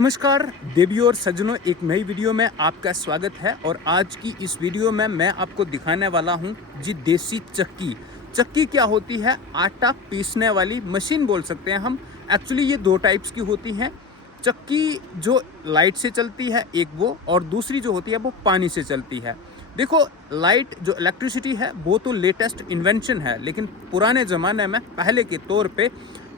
नमस्कार देवियों और सज्जनों, एक नई वीडियो में आपका स्वागत है। और आज की इस वीडियो में मैं आपको दिखाने वाला हूं जी देसी चक्की। चक्की क्या होती है? आटा पीसने वाली मशीन बोल सकते हैं हम। एक्चुअली ये दो टाइप्स की होती हैं। चक्की जो लाइट से चलती है एक वो, और दूसरी जो होती है वो पानी से चलती है। देखो, लाइट जो इलेक्ट्रिसिटी है वो तो लेटेस्ट इन्वेंशन है, लेकिन पुराने ज़माने में पहले के तौर पे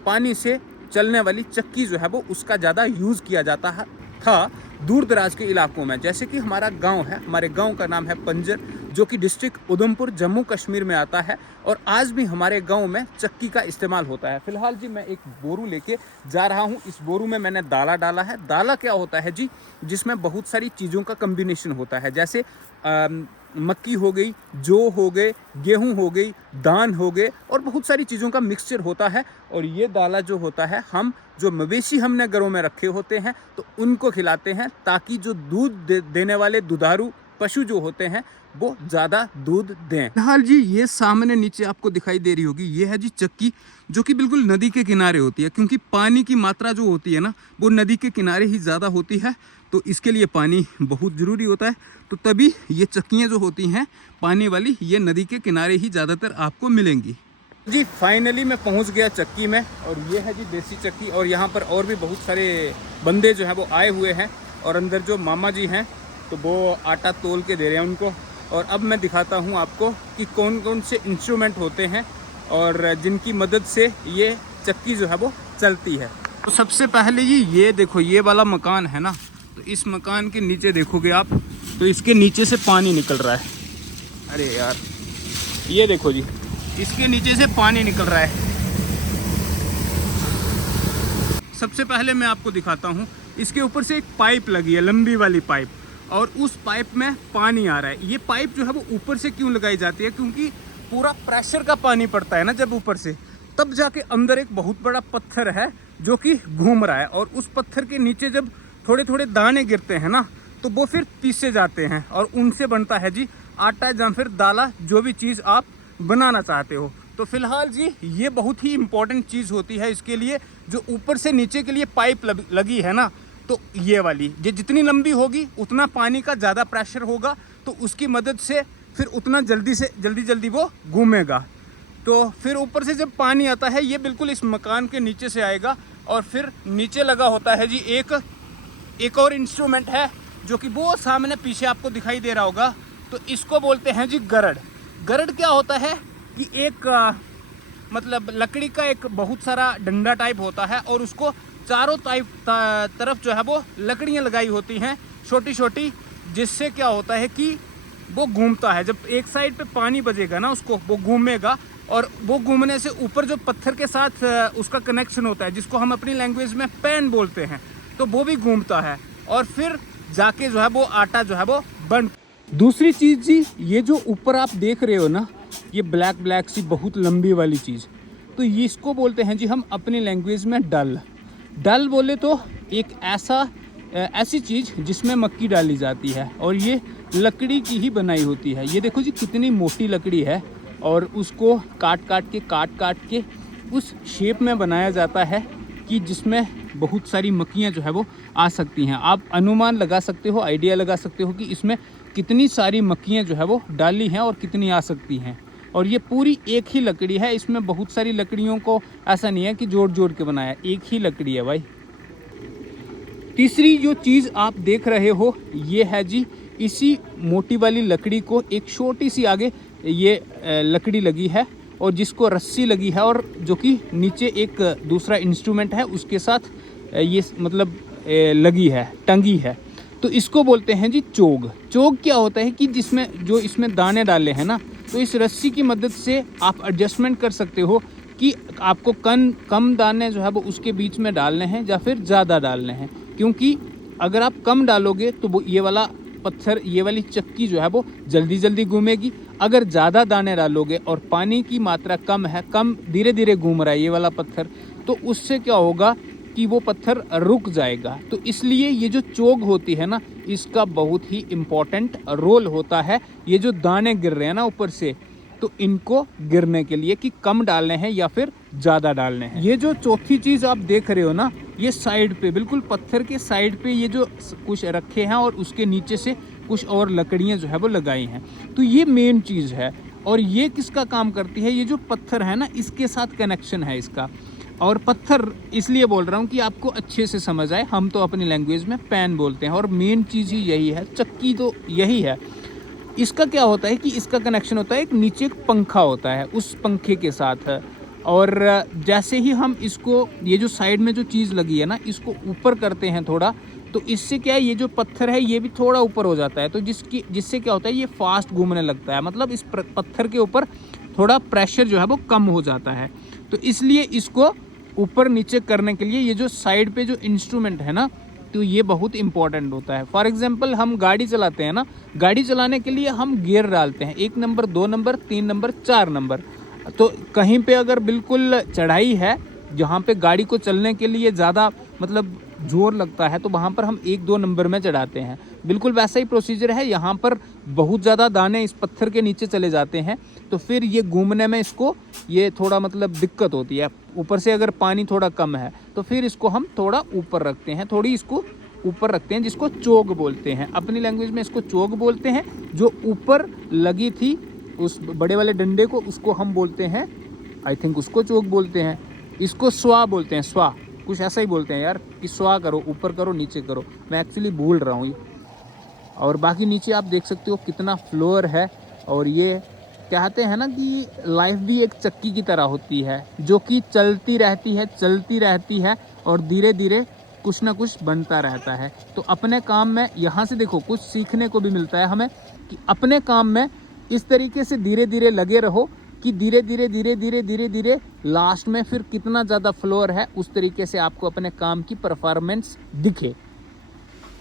पानी से चलने वाली चक्की जो है वो उसका ज़्यादा यूज़ किया जाता है था दूर दराज के इलाकों में। जैसे कि हमारा गांव है, हमारे गांव का नाम है पंजर, जो कि डिस्ट्रिक्ट उधमपुर जम्मू कश्मीर में आता है। और आज भी हमारे गांव में चक्की का इस्तेमाल होता है। फिलहाल जी मैं एक बोरू लेके जा रहा हूं। इस बोरू में मैंने दाला डाला है। दाला क्या होता है जी? जिसमें बहुत सारी चीज़ों का कम्बिनेशन होता है, जैसे मक्की हो गई, जौ हो गए, गेहूं हो गई, धान हो गए, और बहुत सारी चीज़ों का मिक्सचर होता है। और ये दाला जो होता है, हम जो मवेशी हमने घरों में रखे होते हैं तो उनको खिलाते हैं, ताकि जो दूध देने वाले दुधारू पशु जो होते हैं वो ज़्यादा दूध दें। फिलहाल जी ये सामने नीचे आपको दिखाई दे रही होगी, ये है जी चक्की, जो कि बिल्कुल नदी के किनारे होती है, क्योंकि पानी की मात्रा जो होती है ना वो नदी के किनारे ही ज़्यादा होती है। तो इसके लिए पानी बहुत ज़रूरी होता है। तो तभी ये चक्कियाँ जो होती हैं पानी वाली, ये नदी के किनारे ही ज़्यादातर आपको मिलेंगी। जी फाइनली मैं पहुंच गया चक्की में, और ये है जी देसी चक्की। और यहाँ पर और भी बहुत सारे बंदे जो हैं वो आए हुए हैं, और अंदर जो मामा जी हैं तो वो आटा तोल के दे रहे हैं उनको। और अब मैं दिखाता हूँ आपको कि कौन कौन से इंस्ट्रूमेंट होते हैं और जिनकी मदद से ये चक्की जो है वो चलती है। तो सबसे पहले जी ये देखो, ये वाला मकान है ना, तो इस मकान के नीचे देखोगे आप तो इसके नीचे से पानी निकल रहा है। अरे यार, ये देखो जी, इसके नीचे से पानी निकल रहा है। सबसे पहले मैं आपको दिखाता हूँ, इसके ऊपर से एक पाइप लगी है, लंबी वाली पाइप, और उस पाइप में पानी आ रहा है। ये पाइप जो है वो ऊपर से क्यों लगाई जाती है? क्योंकि पूरा प्रेशर का पानी पड़ता है ना जब ऊपर से, तब जाके अंदर एक बहुत बड़ा पत्थर है जो कि घूम रहा है, और उस पत्थर के नीचे जब थोड़े थोड़े दाने गिरते हैं ना, तो वो फिर पीसे जाते हैं, और उनसे बनता है जी आटा या फिर दाला, जो भी चीज़ आप बनाना चाहते हो। तो फिलहाल जी ये बहुत ही इम्पोर्टेंट चीज़ होती है इसके लिए, जो ऊपर से नीचे के लिए पाइप लगी है ना, तो ये वाली ये जितनी लंबी होगी उतना पानी का ज़्यादा प्रेशर होगा, तो उसकी मदद से फिर उतना जल्दी वो घूमेगा। तो फिर ऊपर से जब पानी आता है ये बिल्कुल इस मकान के नीचे से आएगा, और फिर नीचे लगा होता है जी एक और इंस्ट्रूमेंट है, जो कि वो सामने पीछे आपको दिखाई दे रहा होगा। तो इसको बोलते हैं जी गरड़। गरड़ क्या होता है कि एक मतलब लकड़ी का एक बहुत सारा डंडा टाइप होता है, और उसको चारों तरफ जो है वो लकड़ियाँ लगाई होती हैं छोटी छोटी, जिससे क्या होता है कि वो घूमता है। जब एक साइड पे पानी बजेगा ना, उसको वो घूमेगा, और वो घूमने से ऊपर जो पत्थर के साथ उसका कनेक्शन होता है, जिसको हम अपनी लैंग्वेज में पैन बोलते हैं, तो वो भी घूमता है, और फिर जाके जो है वो आटा जो है वो बन। दूसरी चीज़ जी, ये जो ऊपर आप देख रहे हो ना, ये ब्लैक सी बहुत लंबी वाली चीज़, तो ये इसको बोलते हैं जी हम अपनी लैंग्वेज में डल। डल बोले तो एक ऐसी चीज़ जिसमें मक्की डाली जाती है, और ये लकड़ी की ही बनाई होती है। ये देखो जी कितनी मोटी लकड़ी है, और उसको काट के उस शेप में बनाया जाता है कि जिसमें बहुत सारी मक्खियाँ जो है वो आ सकती हैं। आप अनुमान लगा सकते हो, आइडिया लगा सकते हो कि इसमें कितनी सारी मक्खियाँ जो है वो डाली हैं और कितनी आ सकती हैं। और ये पूरी एक ही लकड़ी है, इसमें बहुत सारी लकड़ियों को ऐसा नहीं है कि जोड़ के बनाया, एक ही लकड़ी है भाई। तीसरी जो चीज़ आप देख रहे हो, ये है जी इसी मोटी वाली लकड़ी को एक छोटी सी आगे ये लकड़ी लगी है, और जिसको रस्सी लगी है, और जो कि नीचे एक दूसरा इंस्ट्रूमेंट है उसके साथ ये मतलब लगी है, टंगी है। तो इसको बोलते हैं जी चोग। चोग क्या होता है कि इसमें दाने डाले हैं ना, तो इस रस्सी की मदद से आप एडजस्टमेंट कर सकते हो कि आपको कम दाने जो है वो उसके बीच में डालने हैं या फिर ज़्यादा डालने हैं। क्योंकि अगर आप कम डालोगे तो वो ये वाला पत्थर, ये वाली चक्की जो है वो जल्दी घूमेगी। अगर ज़्यादा दाने डालोगे और पानी की मात्रा कम है, कम धीरे घूम रहा है ये वाला पत्थर, तो उससे क्या होगा कि वो पत्थर रुक जाएगा। तो इसलिए ये जो चोग होती है ना, इसका बहुत ही इम्पोर्टेंट रोल होता है। ये जो दाने गिर रहे हैं ना ऊपर से, तो इनको गिरने के लिए कि कम डालने हैं या फिर ज़्यादा डालने हैं। ये जो चौथी चीज़ आप देख रहे हो ना, ये साइड पे, बिल्कुल पत्थर के साइड पे ये जो कुछ रखे हैं और उसके नीचे से कुछ और लकड़ियाँ जो है वो लगाई हैं। तो ये मेन चीज़ है। और ये किसका काम करती है, ये जो पत्थर है ना, इसके साथ कनेक्शन है इसका। और पत्थर इसलिए बोल रहा हूँ कि आपको अच्छे से समझ आए, हम तो अपनी लैंग्वेज में पैन बोलते हैं और मेन चीज़ ही यही है, चक्की तो यही है। इसका क्या होता है कि इसका कनेक्शन होता है, एक नीचे एक पंखा होता है, उस पंखे के साथ है। और जैसे ही हम इसको, ये जो साइड में जो चीज़ लगी है ना, इसको ऊपर करते हैं थोड़ा, तो इससे क्या है, ये जो पत्थर है ये भी थोड़ा ऊपर हो जाता है। तो जिससे क्या होता है, ये फास्ट घूमने लगता है, मतलब इस पत्थर के ऊपर थोड़ा प्रेशर जो है वो कम हो जाता है। तो इसलिए इसको ऊपर नीचे करने के लिए ये जो साइड पे जो इंस्ट्रूमेंट है ना, तो ये बहुत इंपॉर्टेंट होता है। फॉर एग्जांपल हम गाड़ी चलाते हैं ना, गाड़ी चलाने के लिए हम गियर डालते हैं, 1 नंबर, 2 नंबर, 3 नंबर, 4 नंबर। तो कहीं पे अगर बिल्कुल चढ़ाई है, जहाँ पे गाड़ी को चलने के लिए ज़्यादा मतलब जोर लगता है, तो वहाँ पर हम 1-2 नंबर में चढ़ाते हैं। बिल्कुल वैसा ही प्रोसीजर है, यहाँ पर बहुत ज़्यादा दाने इस पत्थर के नीचे चले जाते हैं, तो फिर ये घूमने में इसको ये थोड़ा मतलब दिक्कत होती है। ऊपर से अगर पानी थोड़ा कम है तो फिर इसको हम थोड़ा ऊपर रखते हैं, थोड़ी इसको ऊपर रखते हैं, जिसको चोग बोलते हैं। अपनी लैंग्वेज में इसको चोग बोलते हैं। जो ऊपर लगी थी उस बड़े वाले डंडे को, उसको हम बोलते हैं, आई थिंक उसको चोग बोलते हैं। इसको स्वा बोलते हैं, स्वा, कुछ ऐसा ही बोलते हैं यार, कि स्वा करो, ऊपर करो, नीचे करो। मैं एक्चुअली भूल रहा हूँ ये। और बाकी नीचे आप देख सकते हो कितना फ्लोर है। और ये कहते हैं ना कि लाइफ भी एक चक्की की तरह होती है, जो कि चलती रहती है और धीरे धीरे कुछ ना कुछ बनता रहता है। तो अपने काम में यहाँ से देखो कुछ सीखने को भी मिलता है हमें, कि अपने काम में इस तरीके से धीरे धीरे लगे रहो, कि धीरे धीरे लास्ट में फिर कितना ज़्यादा फ्लोर है, उस तरीके से आपको अपने काम की परफॉर्मेंस दिखे।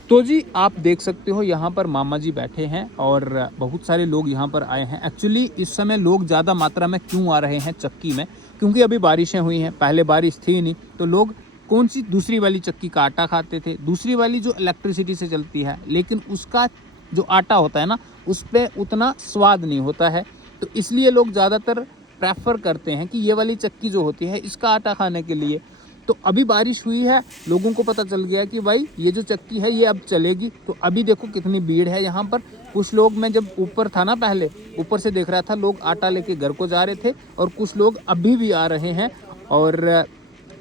तो जी आप देख सकते हो यहाँ पर मामा जी बैठे हैं और बहुत सारे लोग यहाँ पर आए हैं। एक्चुअली इस समय लोग ज़्यादा मात्रा में क्यों आ रहे हैं चक्की में, क्योंकि अभी बारिशें हुई हैं, पहले बारिश थी नहीं, तो लोग कौन सी दूसरी वाली चक्की का आटा खाते थे, दूसरी वाली जो इलेक्ट्रिसिटी से चलती है, लेकिन उसका जो आटा होता है ना, उस पर उतना स्वाद नहीं होता है। तो इसलिए लोग ज़्यादातर प्रेफर करते हैं कि ये वाली चक्की जो होती है इसका आटा खाने के लिए। तो अभी बारिश हुई है, लोगों को पता चल गया कि भाई ये जो चक्की है ये अब चलेगी। तो अभी देखो कितनी भीड़ है यहाँ पर। कुछ लोग, मैं जब ऊपर था ना, पहले ऊपर से देख रहा था, लोग आटा लेके घर को जा रहे थे और कुछ लोग अभी भी आ रहे हैं। और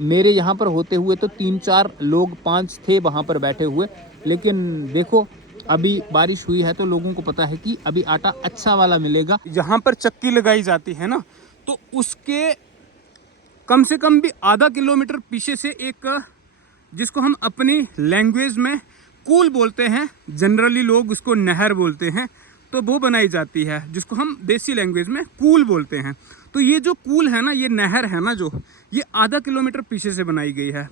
मेरे यहाँ पर होते हुए तो 3-4 लोग, 5 थे वहाँ पर बैठे हुए। लेकिन देखो अभी बारिश हुई है तो लोगों को पता है कि अभी आटा अच्छा वाला मिलेगा। यहाँ पर चक्की लगाई जाती है ना, तो उसके कम से कम भी आधा किलोमीटर पीछे से एक, जिसको हम अपनी लैंग्वेज में कूल बोलते हैं, जनरली लोग उसको नहर बोलते हैं, तो वो बनाई जाती है, जिसको हम देसी लैंग्वेज में कूल बोलते हैं। तो ये जो कूल है ना, ये नहर है ना, जो ये आधा किलोमीटर पीछे से बनाई गई है।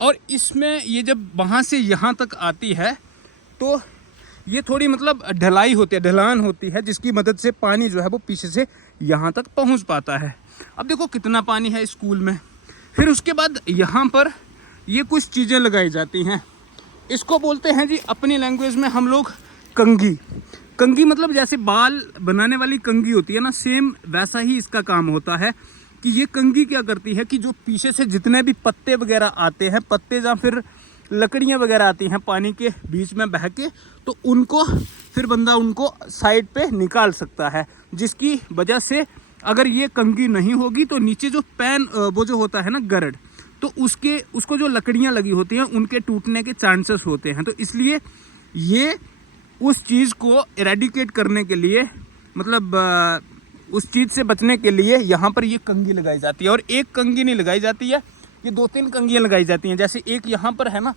और इसमें ये जब वहाँ से यहाँ तक आती है तो ये थोड़ी मतलब ढलाई होती है, ढलान होती है, जिसकी मदद से पानी जो है वो पीछे से यहाँ तक पहुँच पाता है। अब देखो कितना पानी है स्कूल में। फिर उसके बाद यहाँ पर ये कुछ चीज़ें लगाई जाती हैं, इसको बोलते हैं जी अपनी लैंग्वेज में हम लोग कंघी। कंघी मतलब जैसे बाल बनाने वाली कंघी होती है ना, सेम वैसा ही इसका काम होता है। कि ये कंघी क्या करती है कि जो पीछे से जितने भी पत्ते वगैरह आते हैं, पत्ते या फिर लकड़ियाँ वगैरह आती हैं पानी के बीच में बह के, तो उनको फिर बंदा उनको साइड पे निकाल सकता है। जिसकी वजह से अगर ये कंघी नहीं होगी तो नीचे जो पैन, वो जो होता है ना गरड़, तो उसको जो लकड़ियाँ लगी होती हैं उनके टूटने के चांसेस होते हैं। तो इसलिए ये उस चीज़ को इरेडिकेट करने के लिए, मतलब उस चीज़ से बचने के लिए यहाँ पर ये कंघी लगाई जाती है। और एक कंघी नहीं लगाई जाती है, ये 2-3 कंघियाँ लगाई जाती हैं। जैसे एक यहाँ पर है ना,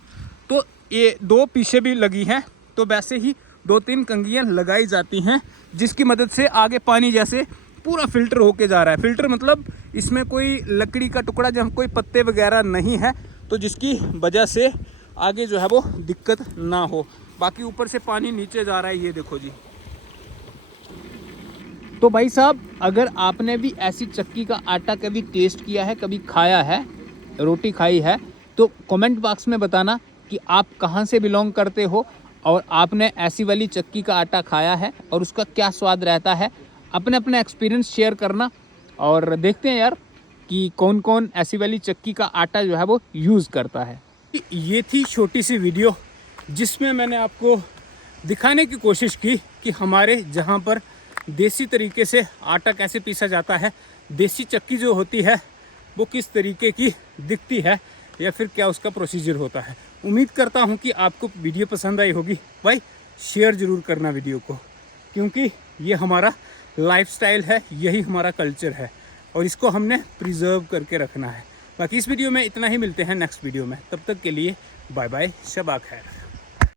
तो ये 2 पीछे भी लगी हैं, तो वैसे ही 2-3 कंघियाँ लगाई जाती हैं, जिसकी मदद से आगे पानी जैसे पूरा फिल्टर होके जा रहा है। फिल्टर मतलब इसमें कोई लकड़ी का टुकड़ा, जहाँ कोई पत्ते वगैरह नहीं है, तो जिसकी वजह से आगे जो है वो दिक्कत ना हो। बाकी ऊपर से पानी नीचे जा रहा है, ये देखो जी। तो भाई साहब, अगर आपने भी ऐसी चक्की का आटा कभी टेस्ट किया है, कभी खाया है, रोटी खाई है, तो कमेंट बॉक्स में बताना कि आप कहाँ से बिलोंग करते हो और आपने ऐसी वाली चक्की का आटा खाया है और उसका क्या स्वाद रहता है। अपने अपने एक्सपीरियंस शेयर करना। और देखते हैं यार कि कौन कौन ऐसी वाली चक्की का आटा जो है वो यूज़ करता है। ये थी छोटी सी वीडियो जिसमें मैंने आपको दिखाने की कोशिश की कि हमारे जहाँ पर देसी तरीके से आटा कैसे पीसा जाता है, देसी चक्की जो होती है वो किस तरीके की दिखती है या फिर क्या उसका प्रोसीजर होता है। उम्मीद करता हूँ कि आपको वीडियो पसंद आई होगी। भाई शेयर ज़रूर करना वीडियो को, क्योंकि ये हमारा लाइफस्टाइल है, यही हमारा कल्चर है और इसको हमने प्रिजर्व करके रखना है। बाकी इस वीडियो में इतना ही, मिलते हैं नेक्स्ट वीडियो में, तब तक के लिए बाय बाय, शबा खैर।